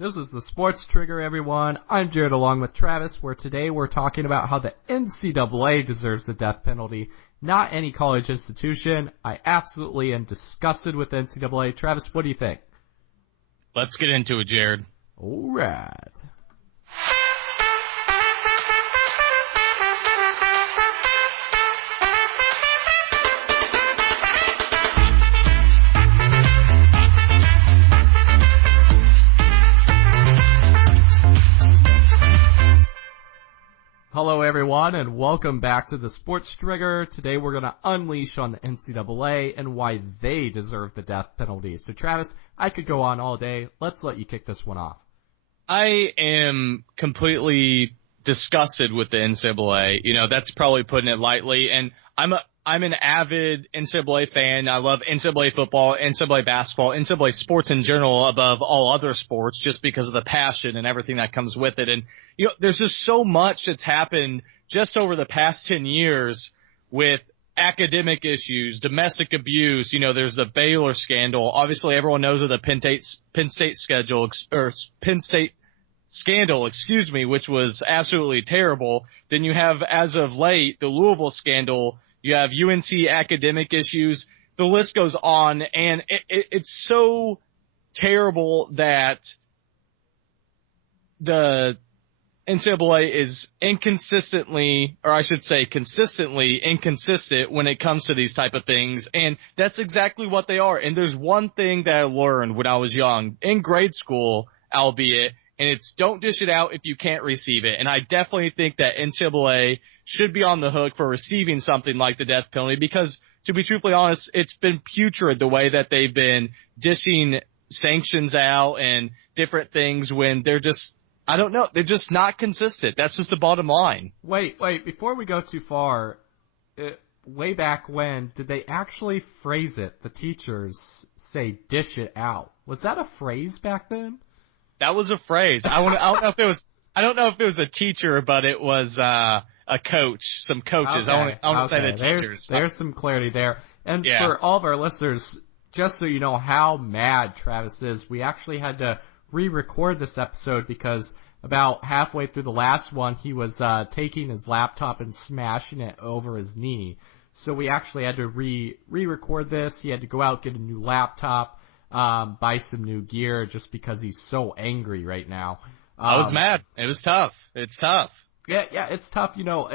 This is the Sports Trigger, everyone. I'm Jared along with Travis, where today we're talking about how the NCAA deserves the death penalty, not any college institution. I absolutely am disgusted with the NCAA. Travis, what do you think? Let's get into it, Jared. All right. Hello, everyone, and welcome back to the Sports Trigger. Today we're going to unleash on the NCAA and why they deserve the death penalty. So, Travis, I could go on all day. Let's let you kick this one off. I am completely disgusted with the NCAA. You know, that's probably putting it lightly. And I'm an avid NCAA fan. I love NCAA football, NCAA basketball, NCAA sports in general above all other sports just because of the passion and everything that comes with it. And, you know, there's just so much that's happened just over the past 10 years with academic issues, domestic abuse. You know, there's the Baylor scandal. Obviously, everyone knows of the Penn State scandal, which was absolutely terrible. Then you have, as of late, the Louisville scandal. You have UNC academic issues. The list goes on, and it's so terrible that the NCAA is consistently inconsistent when it comes to these type of things, and that's exactly what they are. And there's one thing that I learned when I was young, in grade school, albeit, and it's don't dish it out if you can't receive it. And I definitely think that NCAA should be on the hook for receiving something like the death penalty because, to be truthfully honest, it's been putrid the way that they've been dishing sanctions out and different things when they're just, I don't know, they're just not consistent. That's just the bottom line. Wait, before we go too far, way back when, did they actually phrase it, the teachers say dish it out? Was that a phrase back then? That was a phrase. I don't know if it was a teacher, but it was a coach, some coaches. Okay, I want to say the teachers. There's some clarity there. And for all of our listeners, just so you know how mad Travis is, we actually had to re-record this episode because about halfway through the last one, he was taking his laptop and smashing it over his knee. So we actually had to re-record this. He had to go out, get a new laptop, buy some new gear just because he's so angry right now. I was mad. It was tough. It's tough. Yeah, it's tough. You know,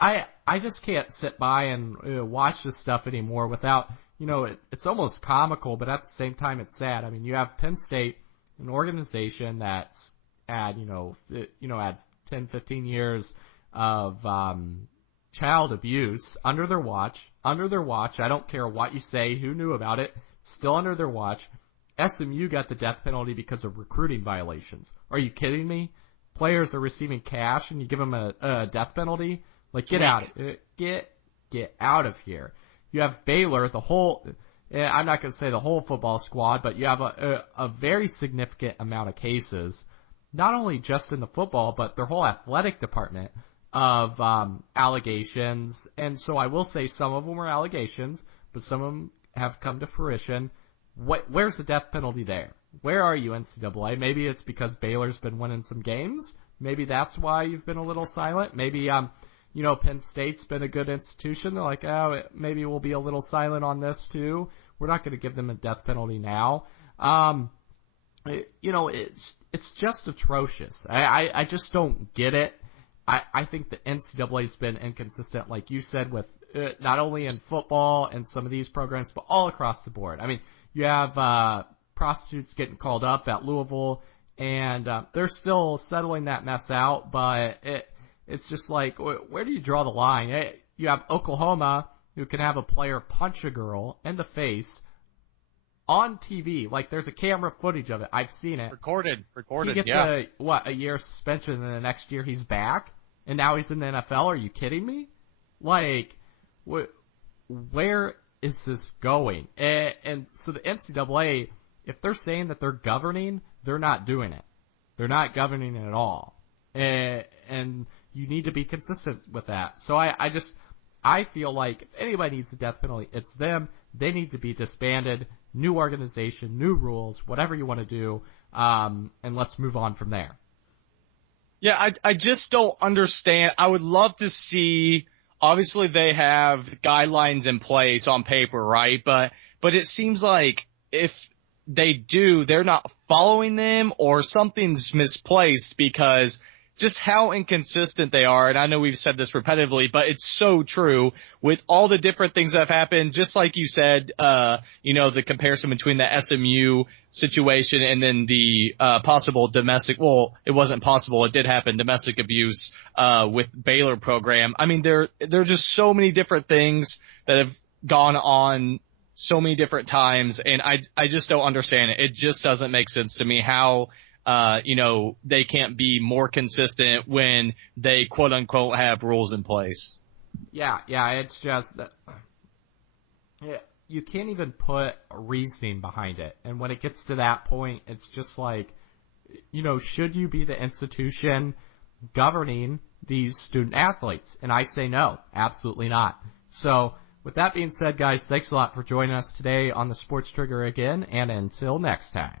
I just can't sit by and watch this stuff anymore without, you know, it's almost comical, but at the same time it's sad. I mean, you have Penn State, an organization that's had 10, 15 years of child abuse under their watch. I don't care what you say, who knew about it, still under their watch. SMU got the death penalty because of recruiting violations. Are you kidding me? Players are receiving cash and you give them a death penalty? Like, get out of here. You have Baylor, I'm not going to say the whole football squad, but you have a very significant amount of cases, not only just in the football, but their whole athletic department of allegations. And so I will say some of them are allegations, but some of them have come to fruition. Where's the death penalty there? Where are you, NCAA? Maybe it's because Baylor's been winning some games. Maybe that's why you've been a little silent. Maybe, Penn State's been a good institution. They're like, maybe we'll be a little silent on this too. We're not going to give them a death penalty now. It's just atrocious. I just don't get it. I think the NCAA's been inconsistent, like you said, with not only in football and some of these programs, but all across the board. I mean, you have prostitutes getting called up at Louisville, and they're still settling that mess out, but it's just like, where do you draw the line? You have Oklahoma, who can have a player punch a girl in the face on TV. Like, there's a camera footage of it. I've seen it. Recorded, he gets a year suspension, and then the next year he's back, and now he's in the NFL. Are you kidding me? Like, where is this going? And so the NCAA, if they're saying that they're governing, they're not doing it. They're not governing it at all. And you need to be consistent with that. So I feel like if anybody needs a death penalty, it's them. They need to be disbanded new organization, new rules, whatever you want to do, and let's move on from there. Yeah, I just don't understand. I would love to see, obviously they have guidelines in place on paper, right? But it seems like if they do, they're not following them or something's misplaced because just how inconsistent they are. And I know we've said this repetitively, but it's so true with all the different things that have happened. Just like you said, the comparison between the SMU situation and then the possible domestic, well, it wasn't possible, it did happen, domestic abuse with Baylor program. I mean, there are just so many different things that have gone on so many different times, and I just don't understand it. It just doesn't make sense to me how they can't be more consistent when they quote unquote have rules in place. Yeah, it's just you can't even put reasoning behind it. And when it gets to that point, it's just like, should you be the institution governing these student athletes? And I say no, absolutely not. So with that being said, guys, thanks a lot for joining us today on the Sports Trigger again, and until next time.